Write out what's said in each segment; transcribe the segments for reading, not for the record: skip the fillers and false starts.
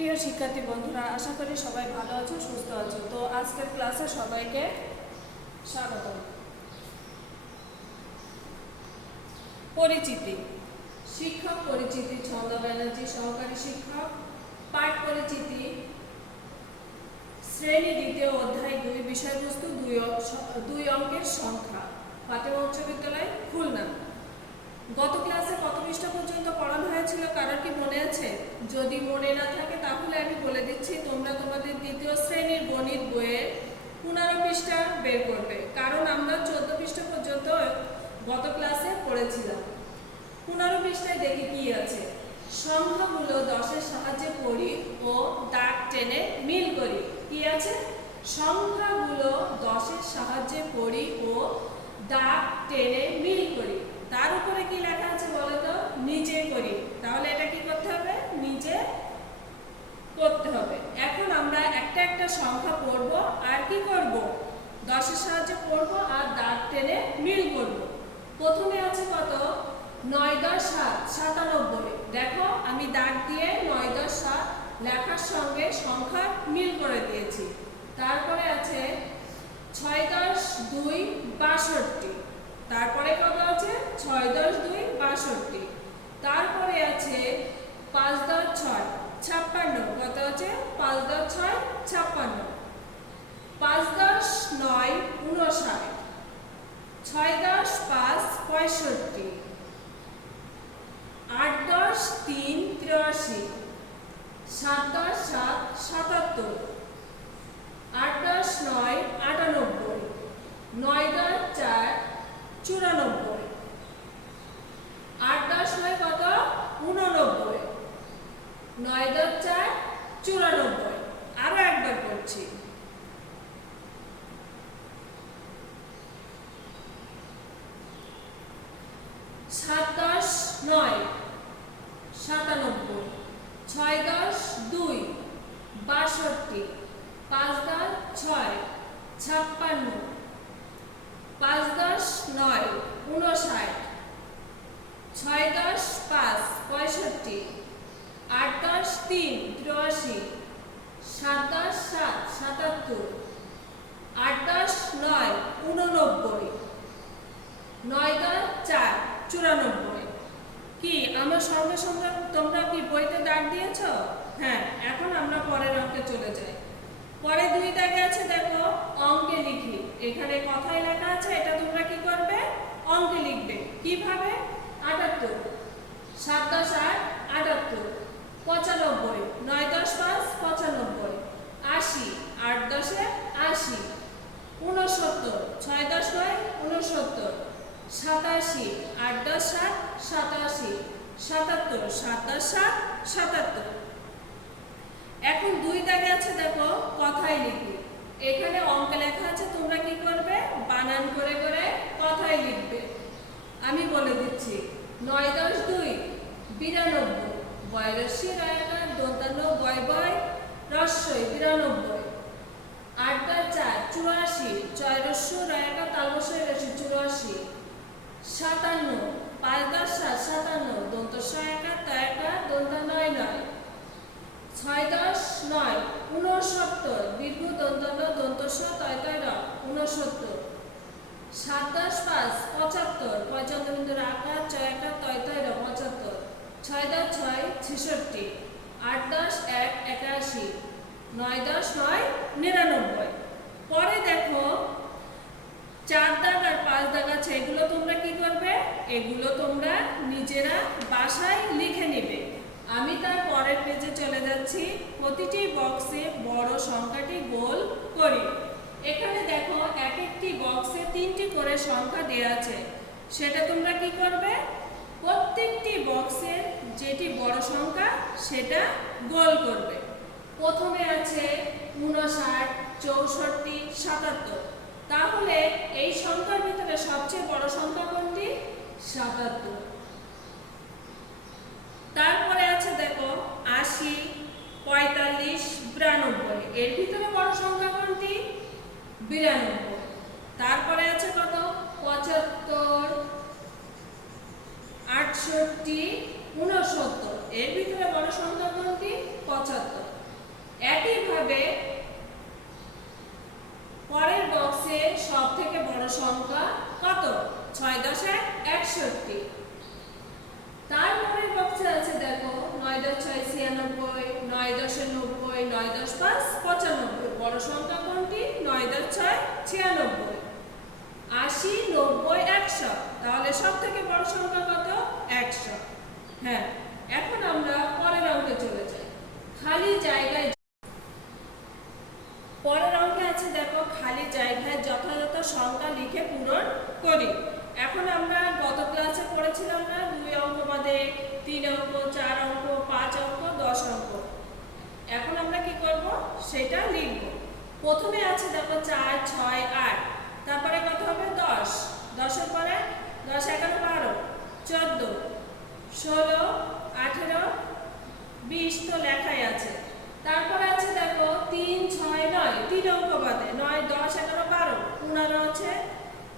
প্রিয় শিক্ষার্থী বন্ধুরা, আশা করি সবাই ভালো আছো, সুস্থ আছো। তো আজকের ক্লাসে সবাইকে স্বাগত। পরিচিতি, শিক্ষক পরিচিতি, ছন্দা ব্যানার্জি, সহকারী শিক্ষক। পাঠ পরিচিতি, শ্রেণী দ্বিতীয়, অধ্যায় 2, বিষয়বস্তু 2 অঙ্কের সংখ্যা, ফাতেমা উচ্চ বিদ্যালয়, খুলনা। গত ক্লাসে কত পৃষ্ঠা পর্যন্ত পড়ানো হয়েছিল কারোর কি মনে আছে? যদি মনে না থাকে তাহলে আমি বলে দিচ্ছি, তোমরা তোমাদের দ্বিতীয় শ্রেণীর গণিত বইয়ের 15 পৃষ্ঠা বের করবে, কারণ আমরা 14 পৃষ্ঠা পর্যন্ত গত ক্লাসে পড়েছিলাম। 15 পৃষ্ঠায় দেখি কি আছে। সংখ্যাগুলো 10-এর সাহায্যে পড়ি ও দাগ টেনে মিল করি। কি আছে? সংখ্যাগুলো 10-এর সাহায্যে পড়ি ও দাগ টেনে মিল করি। তার উপরে কি লেখা আছে বলো তো? নিচে করি। তাহলে এটা কি করতে হবে? নিচে করতে হবে। এখন আমরা একটা একটা সংখ্যা পড়ব আর কি করব? 10-এর সাহায্যে পড়ব আর দাগ টেনে মিল করব। প্রথমে আছে কত? 9, 10, 7, 97। দেখো আমি দাগ দিয়ে 9, 10, 7 লেখার সঙ্গে সংখ্যা মিল করে দিয়েছি। তারপরে আছে 6, 10, 2, 62। তারপরে কত আছে? 6, 10, 2, 62। তারপরে আছে 5, 10, 6, 56। কত আছে? 5, 10, 6, 56। 5, 10, 9, 59। 6, 10, 5, 65। 8, 10, 3, 83। 7, 10, 7, 77। 8, 10, 9, 98। 9, 10, 4, 94। 8, 10, 9 কত? 89। 9, 10, 4, 94। আরো একবার করছি। 7, 10, 9, 97। 6, 10, 2, 62। 5, 10, 6, 56। 5, 10, 9, 59। 6, 10, 5, 65। 8, 10, 3, 83। 7, 10, 7, 77। 8, 10, 9, 89। 9, 10, 4, 94। কি আমার সঙ্গে সঙ্গে তোমরা কি বইতে দাগ দিয়েছ? হ্যাঁ, এখন আমরা পরের অঙ্কে চলে যাই। পরে 2 দাগে আছে, দেখো অঙ্কে লিখি। এখানে কথায় লেখা আছে, এটা তোমরা কি করবে? অঙ্কে লিখবে। কিভাবে? 78। 7, 10, 8, 78। 95। 9, 10, 5, 95। 80। 8, 10, 80। 69। 6, 10, 9, 69। 87। 8, 10, 7, 87। 77। 7, 10, 7, 77। এখন 2 দাগে আছে, দেখো কথায় লিখি। এখানে অঙ্কে লেখা আছে, তোমরা কি করবে? বানান করে করে কথায় লিখবে। আমি বলে দিচ্ছি। 9, 10, 2, 92। বয়রস্যি রায়াকার দন্তান্ন বয় বয় রস্যই 92। 8, 10, 4, 84। চয়রস্য রায়াকার তালবস্যই রস্যি 84। 57। 5, 10, 7, 57। দন্তস্য একা তয়াকার দন্তান্ন 9। 6, 10, 9, 69। দীর্ঘ দন্তান্ন দন্তস্য তয় তয় র 69। 7, 10, 5, 75। পয়চন্দ্র বিন্দুর আকার চয়াকার তয় তয় র 75। 6, 10, 6, 66। 8, 10, 1, 81। 9, 10, 9, 99। পরে দেখো 4 দাগ আর 5 দাগ আছে, এগুলো তোমরা কি করবে? এগুলো তোমরা নিজেরা বাসায় লিখে নেবে। আমি তার পরের পেজে চলে যাচ্ছি। প্রতিটি বক্সে বড় সংখ্যাটি গোল করি। এখানে দেখো এক একটি বক্সে 3টি করে সংখ্যা দেওয়া আছে। সেটা তোমরা কি করবে? প্রত্যেকটি বক্সের যেটি বড় সংখ্যা সেটা গোল করবে। প্রথমে আছে 59, 64, 77। তাহলে এই সংখ্যার ভিতরে সবচেয়ে বড় সংখ্যা কোনটি? 77। তারপরে আছে দেখো 80, 45, 92। এর ভিতরে বড় সংখ্যা কোনটি? 92। তারপরে আছে কত? 75, 68, 68, 69, এর ভিতরে বড় সংখ্যা কোনটি? 75। একইভাবে পরের বক্সে সবথেকে বড় সংখ্যা কত? 6 10 61। তারপরের বক্সে আছে দেখো 9 10 6 96, 9 10 90, 9 10 5 95। বড় সংখ্যা কোনটি? 9 10 6 96, 80 90 100। তাহলে সবথেকে বড় সংখ্যা কত? 100। হ্যাঁ, এখন আমরা পরের অঙ্কে চলে যাই। খালি জায়গায় পরের অঙ্কে আছে দেখো খালি জায়গায় যথাযথ সংখ্যা লিখে পূরণ করি। এখন আমরা গত ক্লাসে পড়েছিলাম না 2 অঙ্ক বাদে 3 অঙ্ক, 4 অঙ্ক, 5 অঙ্ক, 10 অঙ্ক। এখন আমরা কি করব সেটা লিখব। প্রথমে আছে দেখো 4 6 8, তারপরে কত হবে? 10, 10 এর পরে 10 11 12 14 16 18 20 তো লেখাই আছে। তারপরে আছে দেখো 3 6 9, 3 অঙ্ক বাদে 9 10 11 12 15 আছে,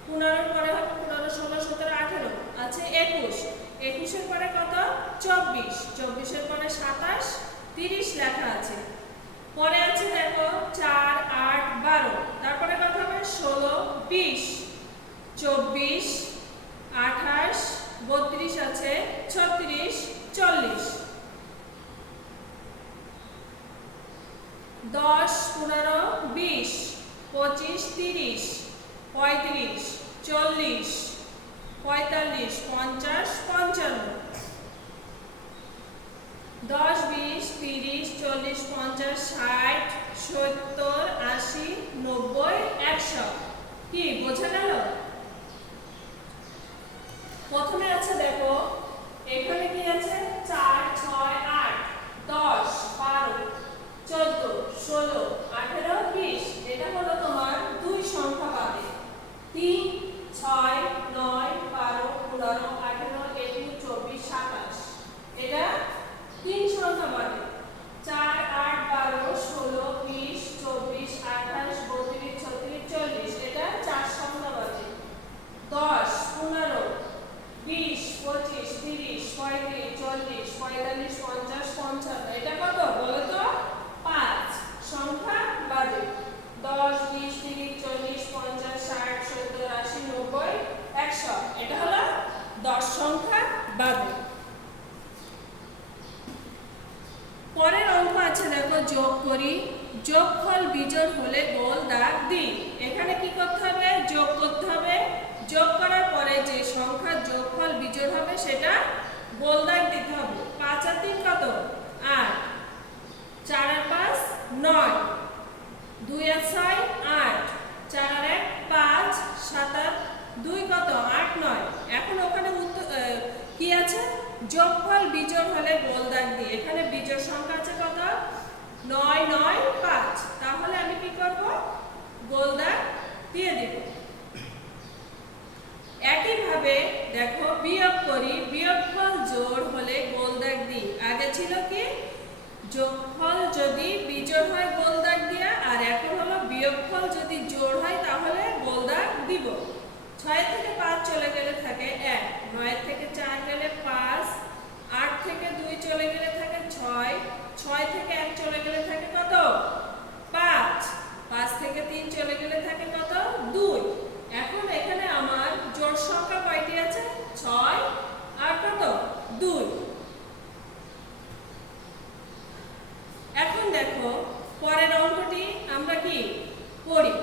15 এর পরে হবে 15 16 17 18 আছে 21, 21 এর পরে কত? 24, 24 এর পরে 27 30 লেখা আছে। পরে আছে দেখো 4 8 12, তারপরে কত হবে? 16 20 24 28 32 আছে 36 40, 10 15 20 25 30 35 40 45 50 55, 10 20 30 40 50 60 70 80 90 100। কি বোঝা গেল? প্রথমে আছে দেখো এখানে কি আছে? 4 6 8 10 12 14 16 18 20। এটা হলো তোমার দুই সংখ্যা বাদে 3 6 9 12 15 18 21 24 27। এটা তিন সংখ্যা বাদে 4 8 12 16 20 24 28 32 36 40। এটা চার সংখ্যা বাদে 10 15 20 25 30 35 40 45 50 55। এটা কত বলো তো? 5 সংখ্যা বাদে 10 20 30 40 50 60 70 80 90 100। এটা হলো 10 সংখ্যা বাদে। পরের অঙ্ক আছে দেখো যোগ করি। যোগফল বিজোড় হলে গোল দাগ দিই। এখানে কি করতে হবে? যোগ করতে হবে। যোগ করার পরে যে সংখ্যার যোগফল বিজোড় হবে সেটা গোল দাগ দিতে হবে। 5 আর 3 কত? 8, 4 আর 5 9, 2 আর 6 8, 4 আর 1 5, 7 আর 2 কত? 8 9। এখন ওখানে কি আছে? যোগফল বিজোড় হলে গোল দাগ দিই। এখানে বিজোড় সংখ্যা আছে কত? 9 9 5। তাহলে আমি কি করব? গোল দাগ দিয়ে দেব। একইভাবে দেখো বিয়োগ করি। বিয়োগফল জোড় হলে গোল দাগ দিই। আগে ছিল কি? যোগফল যদি বিজোড় হয় গোল দাগ দিয়া, আর এখন হলো বিয়োগফল যদি জোড় হয় তাহলে গোল দাগ দিব। 6 থেকে 5 চলে গেলে থাকে 1, 9 থেকে 4 গেলে 5, 8 থেকে 2 চলে গেলে থাকে 6, 6 থেকে 1 চলে গেলে থাকে কত? 5, 5 থেকে 3 চলে গেলে থাকে কত? 2। এখন এখানে আমার জোড় সংখ্যা কয়টি আছে? 6 আর কত? 2। এখন দেখো পরের অঙ্কটি আমরা কি করি।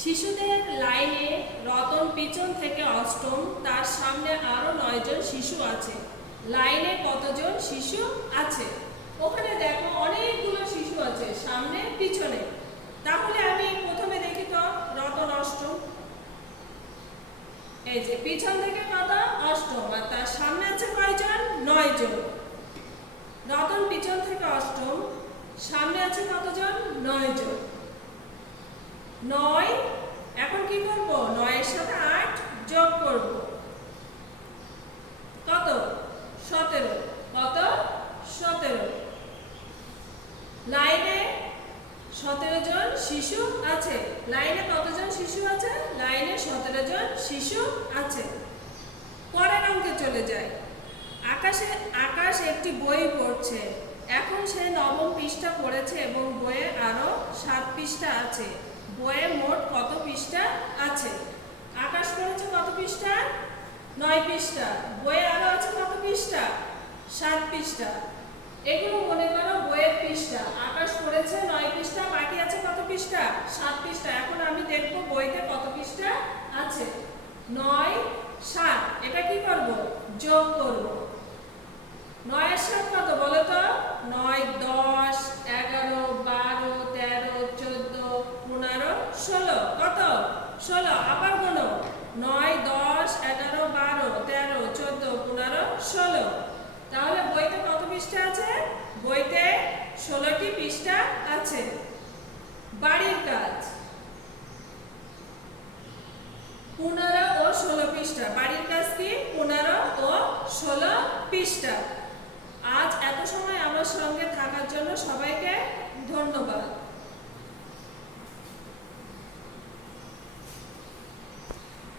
শিশুদের লাইনে রতন পিছন থেকে অষ্টম, তার সামনে আরো 9 জন শিশু আছে। লাইনে কতজন শিশু আছে? ওখানে দেখো অনেকগুলো শিশু আছে সামনে পিছনে। তাহলে আমি প্রথমে দেখি তো রতন অষ্টম। এই যে পিছন থেকে কত? অষ্টম, আর তার সামনে আছে কয়জন? 9 জন। রতন পিছন থেকে অষ্টম, সামনে আছে কতজন? 9 জন। 9, এখন কি করব? 9 এর সাথে 8 যোগ করব। কত? 17। কত? 17। লাইনে 17 জন শিশু আছে। লাইনে কতজন শিশু আছে? লাইনে 17 জন শিশু আছে। পরের অঙ্কে চলে যায়। একটি বই পড়ছে। এখন সে নবম পৃষ্ঠা পড়েছে এবং বইয়ে আরো 7 পৃষ্ঠা আছে। বইয়ে মোট কত পৃষ্ঠা আছে? আকাশ পড়েছে কত পৃষ্ঠা? 9 পৃষ্ঠা। বইয়ে আরো আছে কত পৃষ্ঠা? 7 পৃষ্ঠা। এগুলো মনে করো বইয়ের পৃষ্ঠা। আকাশ পড়েছে 9 পৃষ্ঠা, বাকি আছে কত পৃষ্ঠা? 7 পৃষ্ঠা। এখন আমি দেখব বইতে কত পৃষ্ঠা আছে। 9 7, এটা কি করব? যোগ করব। 9 এর সাথে কত বলো তো? 9 10 11 12 13 14 15 16। কত? 16। আবার বলো 9 10 11 12 13 14 15 16। তাহলে বইতে কত পৃষ্ঠা আছে? বইতে 16টি পৃষ্ঠা আছে। বাড়ির কাজ 15 ও 16 পৃষ্ঠা। বাড়ির কাজ কি? 15 ও 16 পৃষ্ঠা। আজ এত সময় আমার সঙ্গে থাকার জন্য সবাইকে